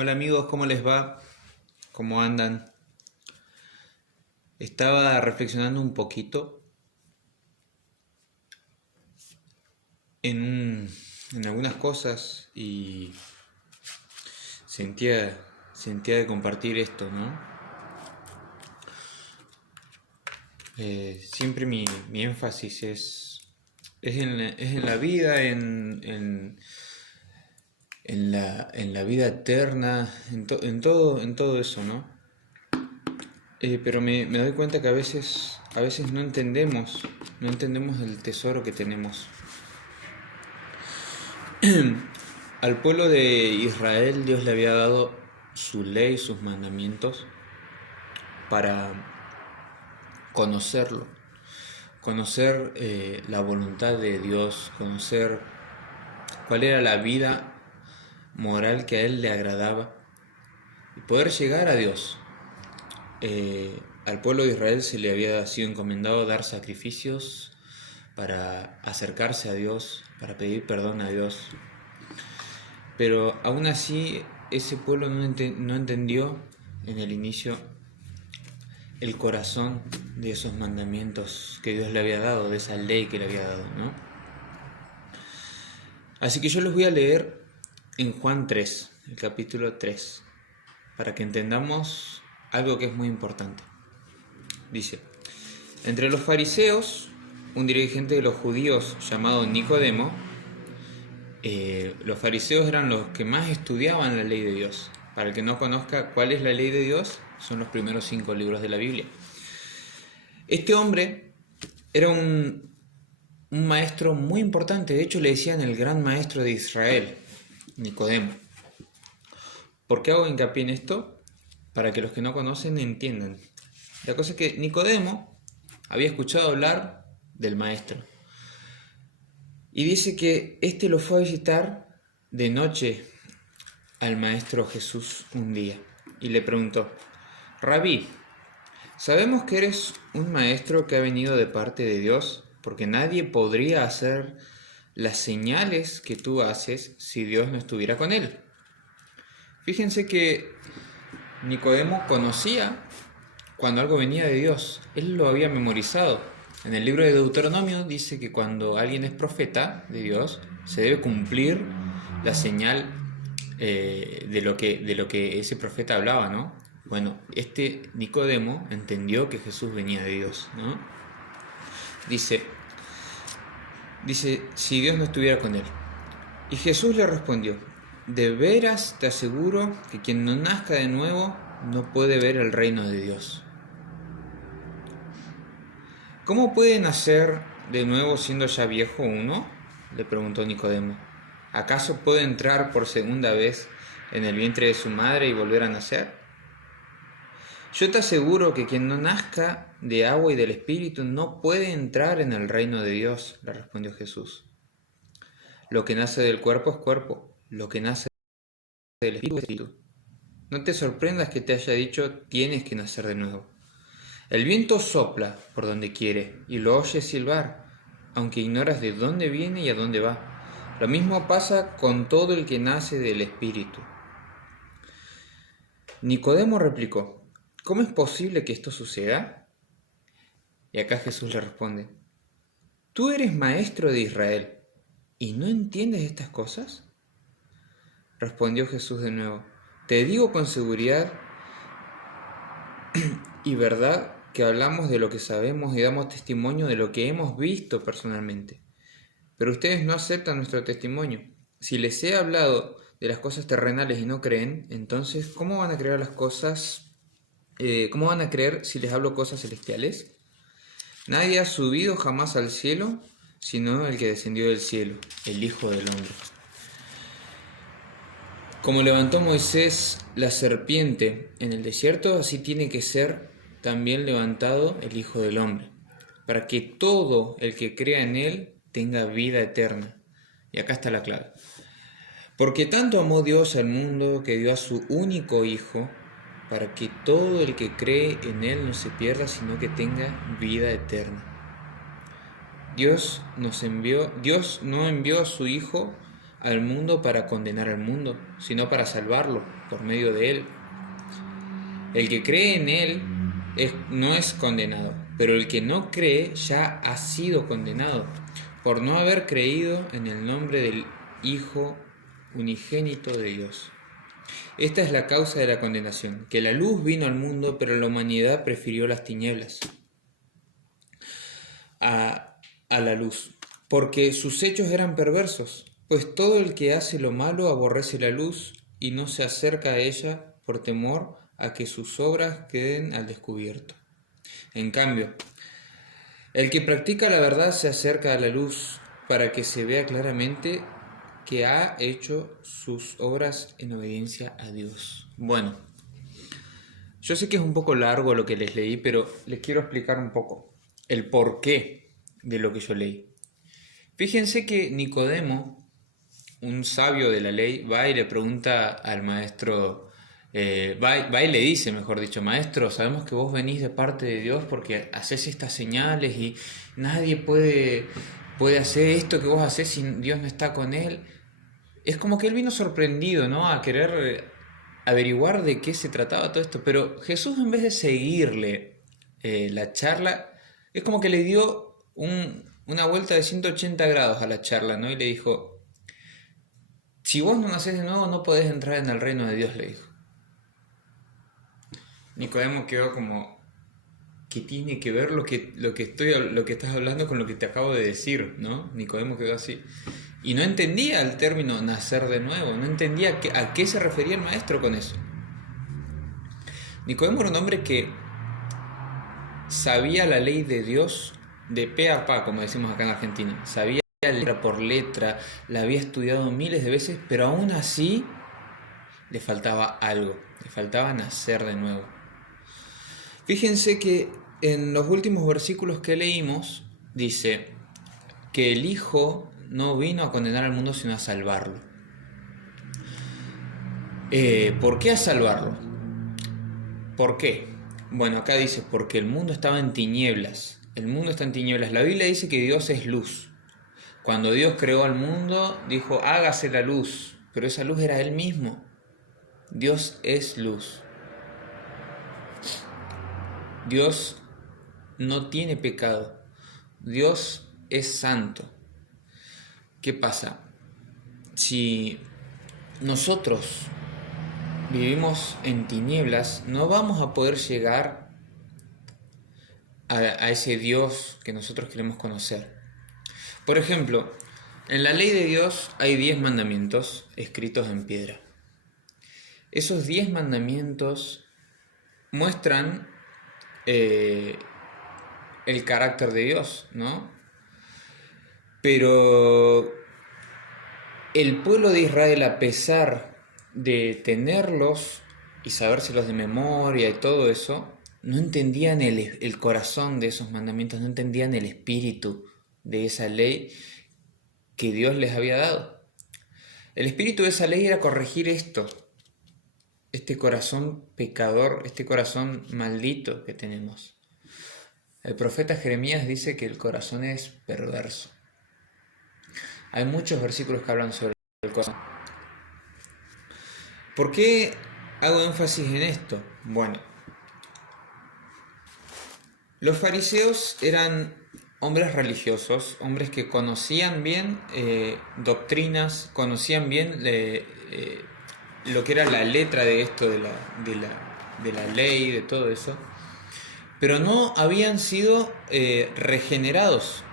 Hola amigos, ¿cómo les va? ¿Cómo andan? Estaba reflexionando un poquito en, en algunas cosas y sentía de compartir esto, ¿no? Siempre mi énfasis es en la vida, en la vida eterna, en todo eso, ¿no? Pero me doy cuenta que a veces no entendemos el tesoro que tenemos. Al pueblo de Israel Dios le había dado su ley, sus mandamientos para conocerlo, conocer la voluntad de Dios, conocer cuál era la vida moral que a Él le agradaba y poder llegar a Dios. Al pueblo de Israel se le había sido encomendado dar sacrificios para acercarse a Dios, para pedir perdón a Dios. Pero aún así ese pueblo no entendió en el inicio el corazón de esos mandamientos que Dios le había dado, de esa ley que le había dado, ¿no? Así que yo los voy a leer en Juan 3, el capítulo 3, para que entendamos algo que es muy importante. Dice: entre los fariseos, un dirigente de los judíos llamado Nicodemo. Los fariseos eran los que más estudiaban la ley de Dios. Para el que no conozca cuál es la ley de Dios, son los primeros 5 libros de la Biblia. Este hombre era un maestro muy importante. De hecho, le decían el gran maestro de Israel, Nicodemo. ¿Por qué hago hincapié en esto? Para que los que no conocen entiendan. La cosa es que Nicodemo había escuchado hablar del maestro. Y dice que este lo fue a visitar de noche al maestro Jesús un día y le preguntó: Rabí, sabemos que eres un maestro que ha venido de parte de Dios, porque nadie podría hacer las señales que tú haces si Dios no estuviera con él. Fíjense que Nicodemo conocía cuando algo venía de Dios, él lo había memorizado. En el libro de Deuteronomio dice que cuando alguien es profeta de Dios, se debe cumplir la señal de lo que ese profeta hablaba, ¿no? Bueno, este Nicodemo entendió que Jesús venía de Dios, ¿no? Dice, si Dios no estuviera con él. Y Jesús le respondió: de veras te aseguro que quien no nazca de nuevo no puede ver el reino de Dios. ¿Cómo puede nacer de nuevo siendo ya viejo uno?, le preguntó Nicodemo. ¿Acaso puede entrar por segunda vez en el vientre de su madre y volver a nacer? Yo te aseguro que quien no nazca de agua y del Espíritu no puede entrar en el reino de Dios, le respondió Jesús. Lo que nace del cuerpo es cuerpo, lo que nace del Espíritu es Espíritu. No te sorprendas que te haya dicho: tienes que nacer de nuevo. El viento sopla por donde quiere y lo oyes silbar, aunque ignoras de dónde viene y a dónde va. Lo mismo pasa con todo el que nace del Espíritu. Nicodemo replicó: ¿cómo es posible que esto suceda? Y acá Jesús le responde: ¿tú eres maestro de Israel y no entiendes estas cosas? Respondió Jesús de nuevo: te digo con seguridad y verdad que hablamos de lo que sabemos y damos testimonio de lo que hemos visto personalmente. Pero ustedes no aceptan nuestro testimonio. Si les he hablado de las cosas terrenales y no creen, entonces ¿cómo van a creer cómo van a creer si les hablo cosas celestiales? Nadie ha subido jamás al cielo, sino el que descendió del cielo, el Hijo del Hombre. Como levantó Moisés la serpiente en el desierto, así tiene que ser también levantado el Hijo del Hombre, para que todo el que crea en él tenga vida eterna. Y acá está la clave. Porque tanto amó Dios al mundo que dio a su único Hijo, para que todo el que cree en él no se pierda, sino que tenga vida eterna. Dios no envió a su Hijo al mundo para condenar al mundo, sino para salvarlo por medio de él. El que cree en él no es condenado, pero el que no cree ya ha sido condenado por no haber creído en el nombre del Hijo unigénito de Dios. Esta es la causa de la condenación, que la luz vino al mundo, pero la humanidad prefirió las tinieblas a la luz, porque sus hechos eran perversos, pues todo el que hace lo malo aborrece la luz y no se acerca a ella por temor a que sus obras queden al descubierto. En cambio, el que practica la verdad se acerca a la luz para que se vea claramente que ha hecho sus obras en obediencia a Dios. Bueno, yo sé que es un poco largo lo que les leí, pero les quiero explicar un poco el porqué de lo que yo leí. Fíjense que Nicodemo, un sabio de la ley, va y le pregunta al maestro, va y le dice, mejor dicho, maestro, sabemos que vos venís de parte de Dios porque haces estas señales y nadie puede hacer esto que vos haces si Dios no está con él. Es como que él vino sorprendido, ¿no? A querer averiguar de qué se trataba todo esto, pero Jesús, en vez de seguirle la charla, es como que le dio una vuelta de 180 grados a la charla, ¿no? Y le dijo, si vos no nacés de nuevo, no podés entrar en el reino de Dios, le dijo. Nicodemo quedó como, ¿qué tiene que ver lo que estás hablando con lo que te acabo de decir, ¿no? Nicodemo quedó así. Y no entendía el término nacer de nuevo, no entendía a qué se refería el maestro con eso. Nicodemo era un hombre que sabía la ley de Dios de pe a pa, como decimos acá en Argentina. Sabía letra por letra, la había estudiado miles de veces, pero aún así le faltaba algo, le faltaba nacer de nuevo. Fíjense que en los últimos versículos que leímos dice que el Hijo no vino a condenar al mundo sino a salvarlo. ¿Por qué a salvarlo? ¿Por qué? Bueno, acá dice, porque el mundo estaba en tinieblas. El mundo está en tinieblas. La Biblia dice que Dios es luz. Cuando Dios creó al mundo, dijo, hágase la luz. Pero esa luz era Él mismo. Dios es luz. Dios no tiene pecado. Dios es santo. ¿Qué pasa? Si nosotros vivimos en tinieblas, no vamos a poder llegar a ese Dios que nosotros queremos conocer. Por ejemplo, en la ley de Dios hay 10 mandamientos escritos en piedra. Esos 10 mandamientos muestran el carácter de Dios, ¿no? Pero el pueblo de Israel, a pesar de tenerlos y sabérselos de memoria y todo eso, no entendían el corazón de esos mandamientos, no entendían el espíritu de esa ley que Dios les había dado. El espíritu de esa ley era corregir esto, este corazón pecador, este corazón maldito que tenemos. El profeta Jeremías dice que el corazón es perverso. Hay muchos versículos que hablan sobre el corazón. ¿Por qué hago énfasis en esto? Bueno, los fariseos eran hombres religiosos, hombres que conocían bien doctrinas, conocían bien lo que era la letra de esto, de la ley, de todo eso, pero no habían sido regenerados.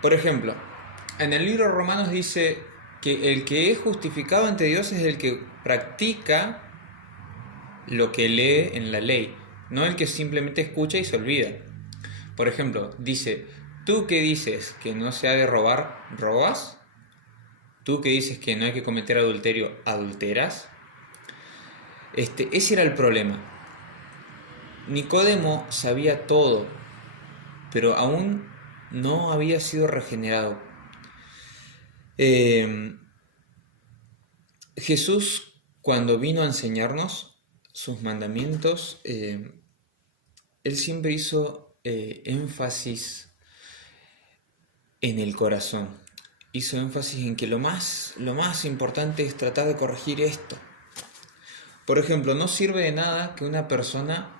Por ejemplo, en el libro de Romanos dice que el que es justificado ante Dios es el que practica lo que lee en la ley, no el que simplemente escucha y se olvida. Por ejemplo, dice, ¿tú que dices que no se ha de robar, robas? ¿Tú que dices que no hay que cometer adulterio, adulteras? Ese era el problema. Nicodemo sabía todo, pero aún no había sido regenerado. Jesús, cuando vino a enseñarnos sus mandamientos, Él siempre hizo énfasis en el corazón. hizo énfasis en que lo más importante es tratar de corregir esto. Por ejemplo, no sirve de nada que una persona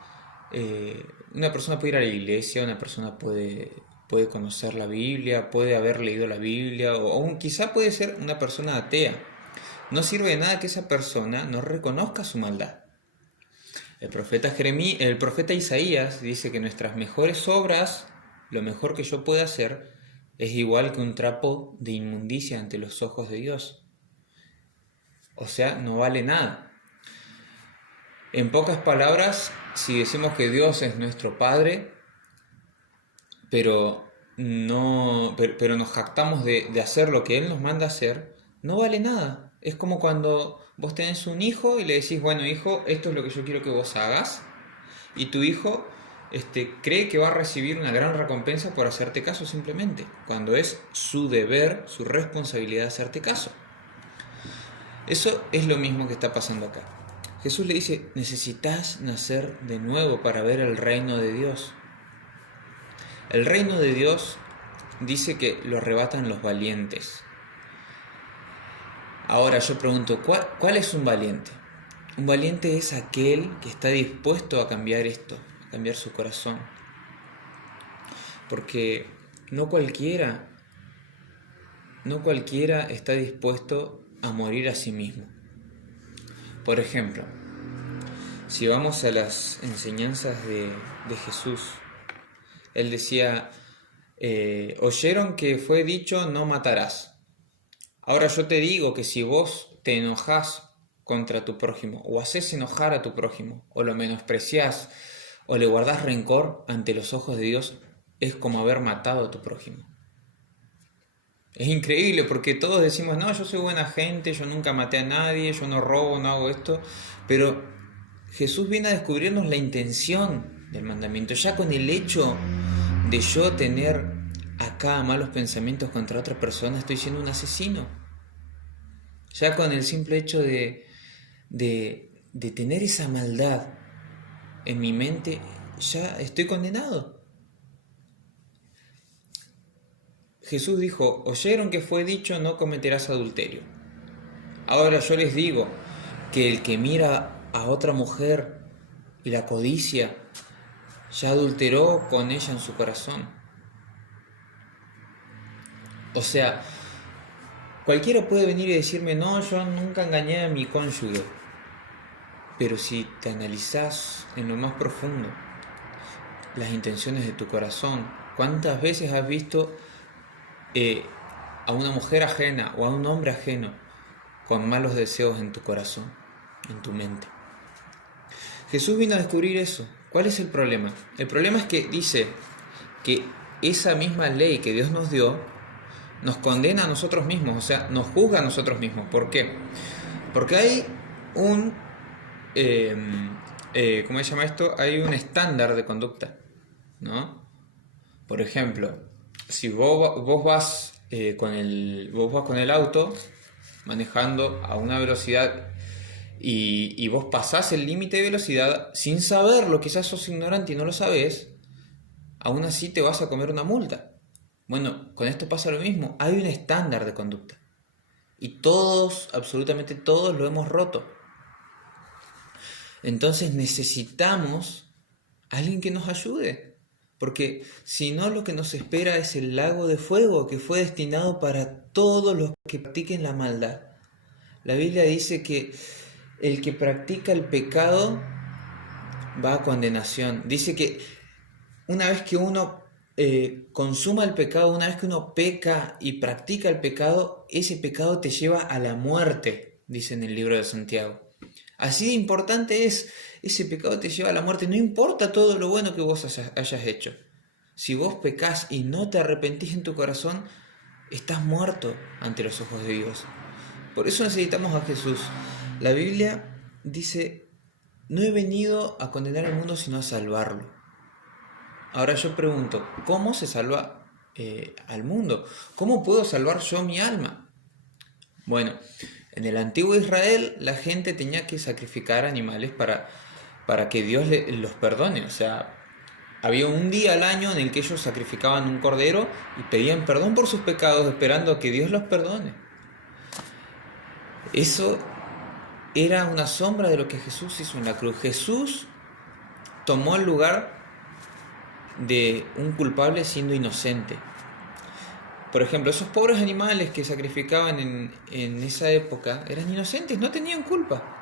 puede ir a la iglesia, una persona puede conocer la Biblia, puede haber leído la Biblia, o aún quizá puede ser una persona atea. No sirve de nada que esa persona no reconozca su maldad. El profeta Isaías dice que nuestras mejores obras, lo mejor que yo pueda hacer, es igual que un trapo de inmundicia ante los ojos de Dios. O sea, no vale nada. En pocas palabras, si decimos que Dios es nuestro Padre, pero nos jactamos de hacer lo que Él nos manda hacer, no vale nada. Es como cuando vos tenés un hijo y le decís, bueno hijo, esto es lo que yo quiero que vos hagas, y tu hijo cree que va a recibir una gran recompensa por hacerte caso simplemente, cuando es su deber, su responsabilidad hacerte caso. Eso es lo mismo que está pasando acá. Jesús le dice, necesitas nacer de nuevo para ver el reino de Dios. El reino de Dios dice que lo arrebatan los valientes. Ahora yo pregunto, ¿cuál es un valiente? Un valiente es aquel que está dispuesto a cambiar esto, a cambiar su corazón. Porque no cualquiera está dispuesto a morir a sí mismo. Por ejemplo, si vamos a las enseñanzas de Jesús, Él decía, oyeron que fue dicho no matarás. Ahora yo te digo que si vos te enojás contra tu prójimo, o haces enojar a tu prójimo, o lo menospreciás, o le guardás rencor ante los ojos de Dios, es como haber matado a tu prójimo. Es increíble porque todos decimos, no, yo soy buena gente, yo nunca maté a nadie, yo no robo, no hago esto, pero Jesús viene a descubrirnos la intención del mandamiento. Ya con el hecho de yo tener acá malos pensamientos contra otra persona, estoy siendo un asesino. Ya con el simple hecho de tener esa maldad en mi mente, ya estoy condenado. Jesús dijo, oyeron que fue dicho no cometerás adulterio. Ahora yo les digo que el que mira a otra mujer y la codicia, ya adulteró con ella en su corazón. O sea, cualquiera puede venir y decirme, no, yo nunca engañé a mi cónyuge. Pero si te analizás en lo más profundo las intenciones de tu corazón, ¿cuántas veces has visto a una mujer ajena o a un hombre ajeno con malos deseos en tu corazón, en tu mente? Jesús vino a descubrir eso. ¿Cuál es el problema? El problema es que dice que esa misma ley que Dios nos dio nos condena a nosotros mismos, o sea, nos juzga a nosotros mismos. ¿Por qué? Porque hay ¿cómo se llama esto? Hay un estándar de conducta, ¿no? Por ejemplo, si vos vas con el auto manejando a una velocidad y vos pasás el límite de velocidad sin saberlo, quizás sos ignorante y no lo sabés, aún así te vas a comer una multa. Bueno, con esto pasa lo mismo, hay un estándar de conducta y todos, absolutamente todos lo hemos roto. Entonces necesitamos a alguien que nos ayude. Porque si no, lo que nos espera es el lago de fuego que fue destinado para todos los que practiquen la maldad. La Biblia dice que el que practica el pecado va a condenación. Dice que una vez que uno consuma el pecado, una vez que uno peca y practica el pecado, ese pecado te lleva a la muerte, dice en el libro de Santiago. Así de importante es, ese pecado te lleva a la muerte, no importa todo lo bueno que vos hayas hecho. Si vos pecás y no te arrepentís en tu corazón, estás muerto ante los ojos de Dios. Por eso necesitamos a Jesús. La Biblia dice, no he venido a condenar al mundo sino a salvarlo. Ahora yo pregunto, ¿cómo se salva al mundo? ¿Cómo puedo salvar yo mi alma? Bueno, en el antiguo Israel la gente tenía que sacrificar animales para que Dios los perdone. O sea, Había un día al año en el que ellos sacrificaban un cordero y pedían perdón por sus pecados, esperando a que Dios los perdone. Eso era una sombra de lo que Jesús hizo en la cruz. Jesús tomó el lugar de un culpable siendo inocente. Por ejemplo, esos pobres animales que sacrificaban en esa época eran inocentes, no tenían culpa.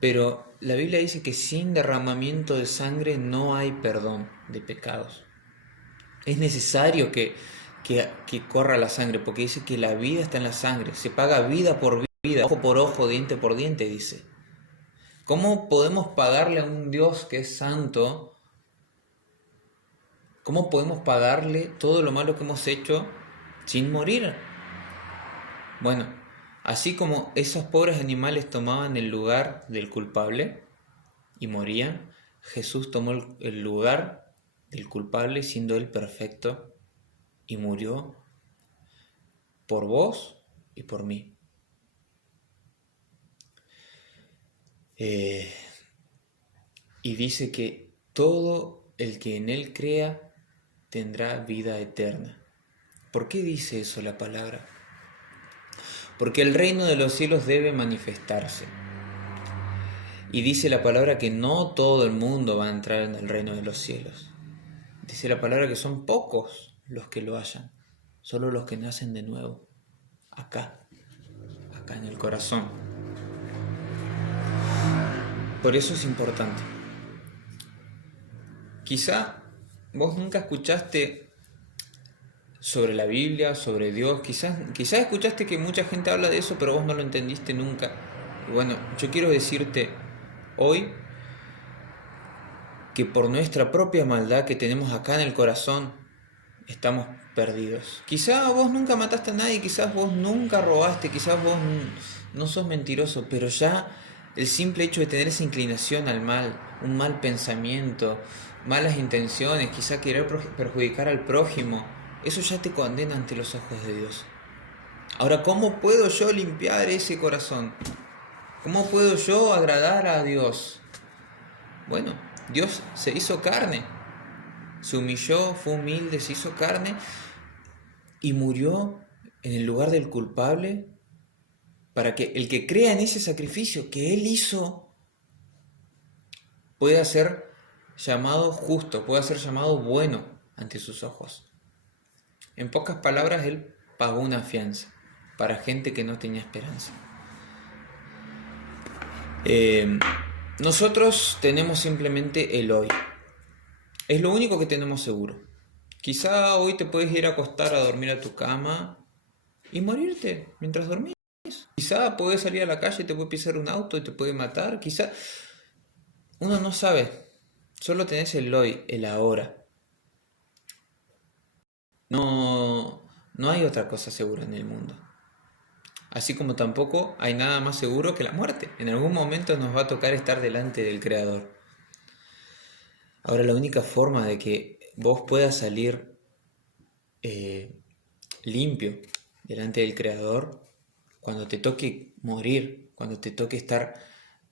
Pero la Biblia dice que sin derramamiento de sangre no hay perdón de pecados. Es necesario que corra la sangre, porque dice que la vida está en la sangre. Se paga vida por vida, ojo por ojo, diente por diente, dice. ¿Cómo podemos pagarle a un Dios que es santo? ¿Cómo podemos pagarle todo lo malo que hemos hecho sin morir? Bueno, así como esos pobres animales tomaban el lugar del culpable y morían, Jesús tomó el lugar del culpable siendo él perfecto y murió por vos y por mí. Y dice que todo el que en él crea tendrá vida eterna. ¿Por qué dice eso la palabra? Porque el reino de los cielos debe manifestarse. Y dice la palabra que no todo el mundo va a entrar en el reino de los cielos. Dice la palabra que son pocos los que lo hallan, solo los que nacen de nuevo, acá en el corazón. Por eso es importante. Quizá vos nunca escuchaste sobre la Biblia, sobre Dios, quizás escuchaste que mucha gente habla de eso, pero vos no lo entendiste nunca. Y bueno, yo quiero decirte hoy que por nuestra propia maldad que tenemos acá en el corazón, estamos perdidos. Quizás vos nunca mataste a nadie, quizás vos nunca robaste, quizás vos no sos mentiroso, pero ya el simple hecho de tener esa inclinación al mal, un mal pensamiento, malas intenciones, quizás querer perjudicar al prójimo, eso ya te condena ante los ojos de Dios. Ahora, ¿cómo puedo yo limpiar ese corazón? ¿Cómo puedo yo agradar a Dios? Bueno, Dios se hizo carne, se humilló, fue humilde, se hizo carne y murió en el lugar del culpable para que el que crea en ese sacrificio que Él hizo pueda ser llamado justo, pueda ser llamado bueno ante sus ojos. En pocas palabras, Él pagó una fianza para gente que no tenía esperanza. Nosotros tenemos simplemente el hoy. Es lo único que tenemos seguro. Quizá hoy te puedes ir a acostar a dormir a tu cama y morirte mientras dormís. Quizá puedes salir a la calle y te puede pisar un auto y te puede matar. Quizá uno no sabe. Solo tenés el hoy, el ahora. No hay otra cosa segura en el mundo. Así como tampoco hay nada más seguro que la muerte. En algún momento nos va a tocar estar delante del Creador. Ahora, la única forma de que vos puedas salir limpio delante del Creador, cuando te toque morir, cuando te toque estar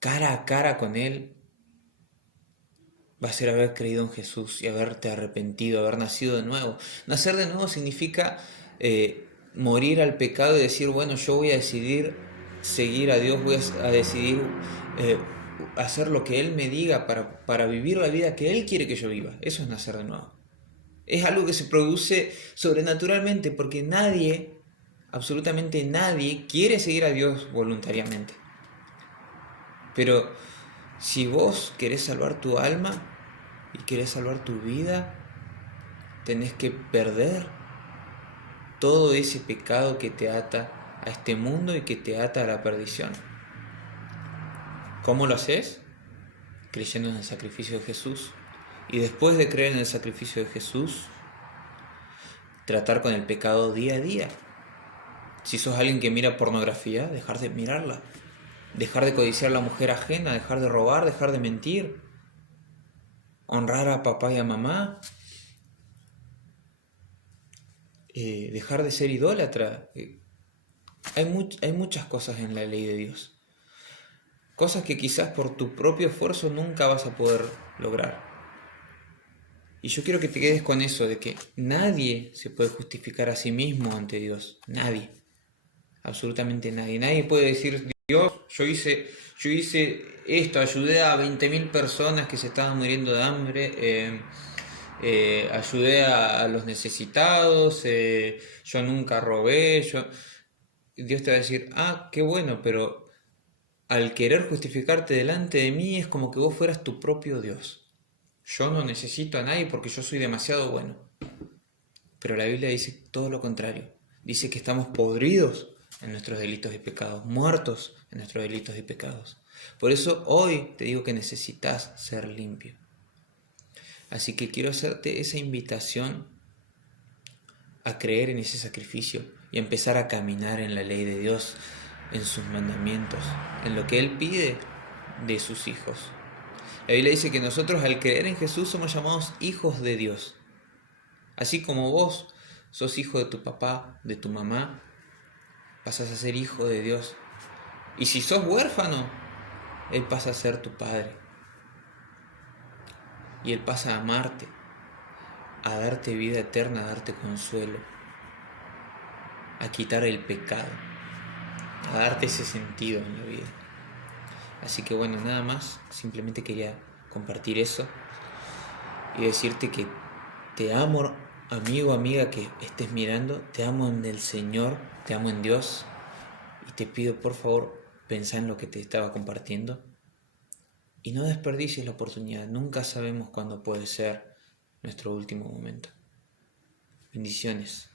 cara a cara con Él, va a ser haber creído en Jesús y haberte arrepentido, haber nacido de nuevo. Nacer de nuevo significa morir al pecado y decir, bueno, yo voy a decidir seguir a Dios, voy a decidir hacer lo que Él me diga para vivir la vida que Él quiere que yo viva. Eso es nacer de nuevo. Es algo que se produce sobrenaturalmente porque nadie, absolutamente nadie, quiere seguir a Dios voluntariamente. Pero si vos querés salvar tu alma y querés salvar tu vida, tenés que perder todo ese pecado que te ata a este mundo y que te ata a la perdición. ¿Cómo lo haces? Creyendo en el sacrificio de Jesús. Y después de creer en el sacrificio de Jesús, tratar con el pecado día a día. Si sos alguien que mira pornografía, dejar de mirarla. Dejar de codiciar a la mujer ajena, dejar de robar, dejar de mentir. Honrar a papá y a mamá. Dejar de ser idólatra. Hay muchas cosas en la ley de Dios. Cosas que quizás por tu propio esfuerzo nunca vas a poder lograr. Y yo quiero que te quedes con eso, de que nadie se puede justificar a sí mismo ante Dios. Nadie. Absolutamente nadie. Nadie puede decir, Dios, yo hice esto, ayudé a 20.000 personas que se estaban muriendo de hambre, ayudé a los necesitados, yo nunca robé, Dios te va a decir, ah, qué bueno, pero al querer justificarte delante de mí es como que vos fueras tu propio Dios. Yo no necesito a nadie porque yo soy demasiado bueno. Pero la Biblia dice todo lo contrario. Dice que estamos podridos en nuestros delitos y pecados, muertos en nuestros delitos y pecados. Por eso hoy te digo que necesitas ser limpio. Así que quiero hacerte esa invitación a creer en ese sacrificio y empezar a caminar en la ley de Dios, en sus mandamientos, en lo que Él pide de sus hijos. La Biblia dice que nosotros al creer en Jesús somos llamados hijos de Dios. Así como vos sos hijo de tu papá, de tu mamá, pasas a ser hijo de Dios. Y si sos huérfano, Él pasa a ser tu padre. Y Él pasa a amarte, a darte vida eterna, a darte consuelo, a quitar el pecado, a darte ese sentido en la vida. Así que bueno, nada más, simplemente quería compartir eso y decirte que te amo, amigo, amiga que estés mirando, te amo en el Señor, te amo en Dios y te pido por favor, pensá en lo que te estaba compartiendo y no desperdicies la oportunidad, nunca sabemos cuándo puede ser nuestro último momento. Bendiciones.